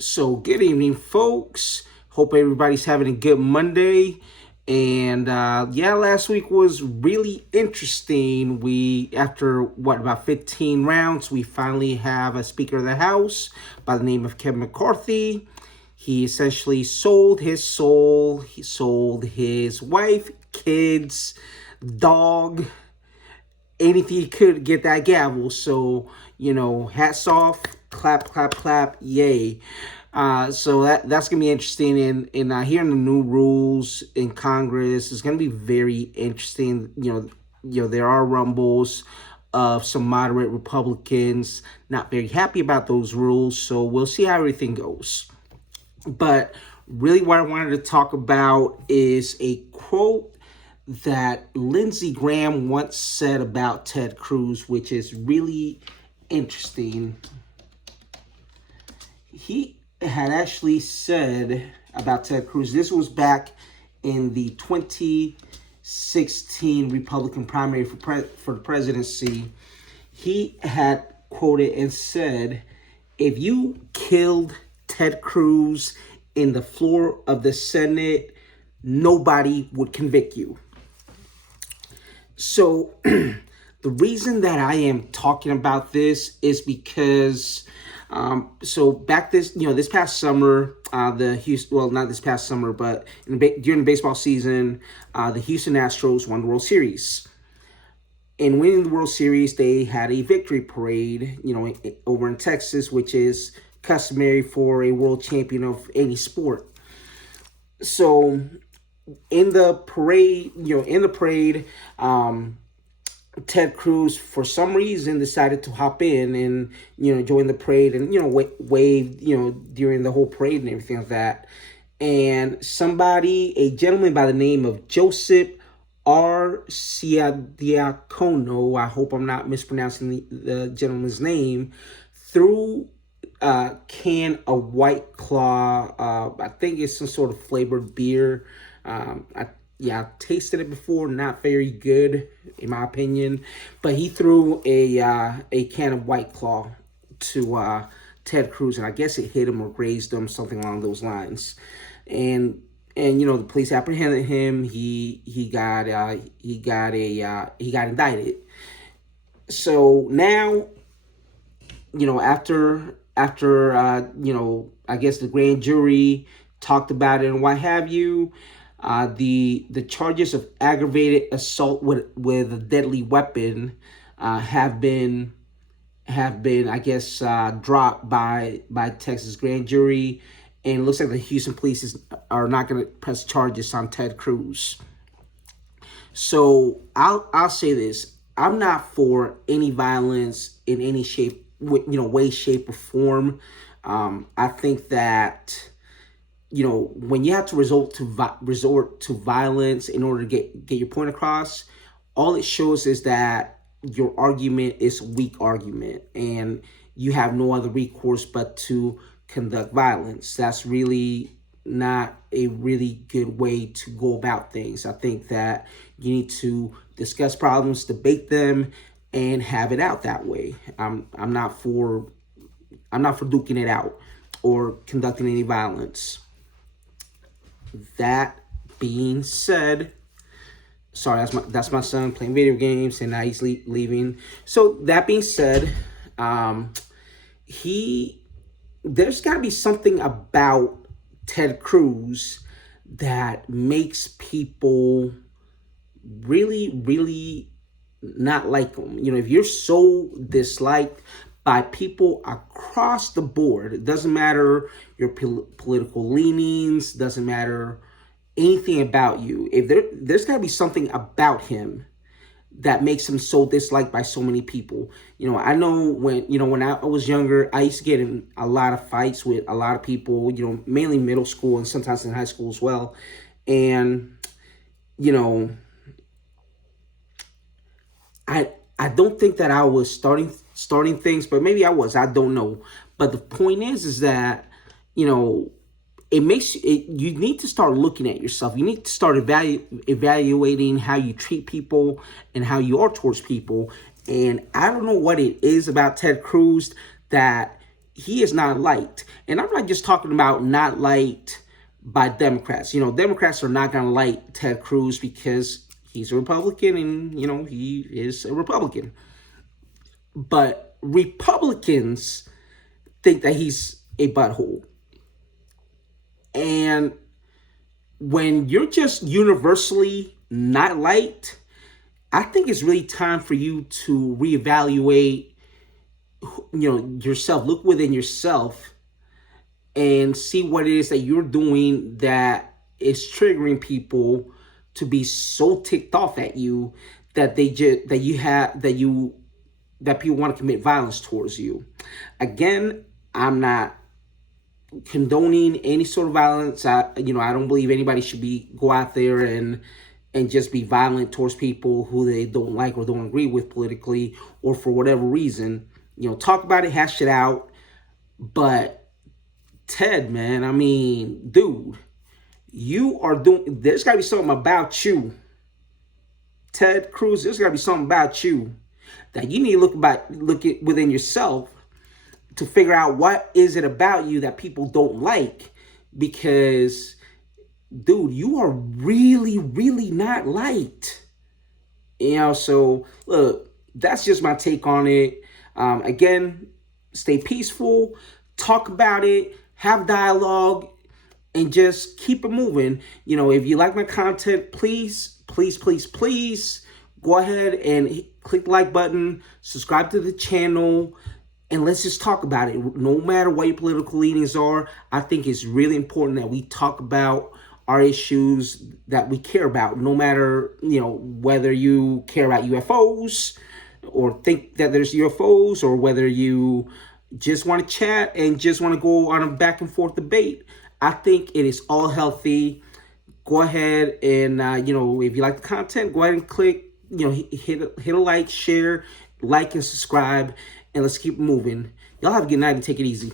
So, good evening, folks. Hope everybody's having a good Monday. And last week was really interesting. After about 15 rounds, we finally have a Speaker of the House by the name of Kevin McCarthy. He essentially sold his soul. He sold his wife, kids, dog, anything he could to get that gavel. So, hats off, clap, clap, clap, yay. So that's gonna be interesting, and hearing the new rules in Congress is gonna be very interesting. There are rumbles of some moderate Republicans not very happy about those rules, so we'll see how everything goes. But really, what I wanted to talk about is a quote that Lindsey Graham once said about Ted Cruz, which is really interesting. He had actually said about Ted Cruz, this was back in the 2016 Republican primary for the presidency. He had quoted and said, if you killed Ted Cruz in the floor of the Senate, nobody would convict you. So the reason that I am talking about this is because this past summer, not this past summer, but during the baseball season, the Houston Astros won the World Series. In winning the World Series, they had a victory parade, over in Texas, which is customary for a world champion of any sport. So in the parade, Ted Cruz, for some reason, decided to hop in and, join the parade and, wave, during the whole parade and everything like that. And a gentleman by the name of Joseph Arcidiacono, I hope I'm not mispronouncing the gentleman's name, threw a can of White Claw. I think it's some sort of flavored beer. I've tasted it before. Not very good, in my opinion. But he threw a can of White Claw to Ted Cruz, and I guess it hit him or grazed him, something along those lines. And the police apprehended him. He got indicted. So now, after I guess the grand jury talked about it and what have you. The charges of aggravated assault with a deadly weapon have been I guess dropped by Texas grand jury, and it looks like the Houston police are not going to press charges on Ted Cruz. So I'll say this: I'm not for any violence in any shape, way, shape, or form. I think that, when you have to resort to violence in order to get your point across, all it shows is that your argument is a weak argument and you have no other recourse but to conduct violence. That's really not a really good way to go about things. I think that you need to discuss problems, debate them, and have it out that way. I'm not for duking it out or conducting any violence. That being said, sorry, that's my son playing video games, and now he's leaving. So that being said, there's got to be something about Ted Cruz that makes people really, really not like him. If you're so disliked by people across the board, it doesn't matter your political leanings, doesn't matter anything about you. If there's got to be something about him that makes him so disliked by so many people. I know when I was younger, I used to get in a lot of fights with a lot of people, mainly middle school and sometimes in high school as well. And, I don't think that I was starting things, but maybe I was. I don't know. But the point is that, it makes you need to start looking at yourself. You need to start evaluating how you treat people and how you are towards people. And I don't know what it is about Ted Cruz that he is not liked. And I'm not just talking about not liked by Democrats. Democrats are not going to like Ted Cruz because he's a Republican and, he is a Republican. But Republicans think that he's a butthole. And when you're just universally not liked, I think it's really time for you to reevaluate, yourself. Look within yourself and see what it is that you're doing that is triggering people to be so ticked off at you that that people want to commit violence towards you. Again, I'm not condoning any sort of violence. I don't believe anybody should go out there and just be violent towards people who they don't like or don't agree with politically or for whatever reason. Talk about it, hash it out. But Ted, man, I mean, dude, there's got to be something about you. Ted Cruz, there's got to be something about you that you need to look at within yourself to figure out what is it about you that people don't like. Because, dude, you are really, really not liked. So, look, that's just my take on it. Again, stay peaceful, talk about it, have dialogue, and just keep it moving. If you like my content, please go ahead and click the like button, subscribe to the channel, and let's just talk about it. No matter what your political leanings are, I think it's really important that we talk about our issues that we care about, no matter, whether you care about UFOs or think that there's UFOs, or whether you just want to chat and just want to go on a back and forth debate. I think it is all healthy. Go ahead and, if you like the content, go ahead and click, hit a like, share, and subscribe, and let's keep moving. Y'all have a good night and take it easy.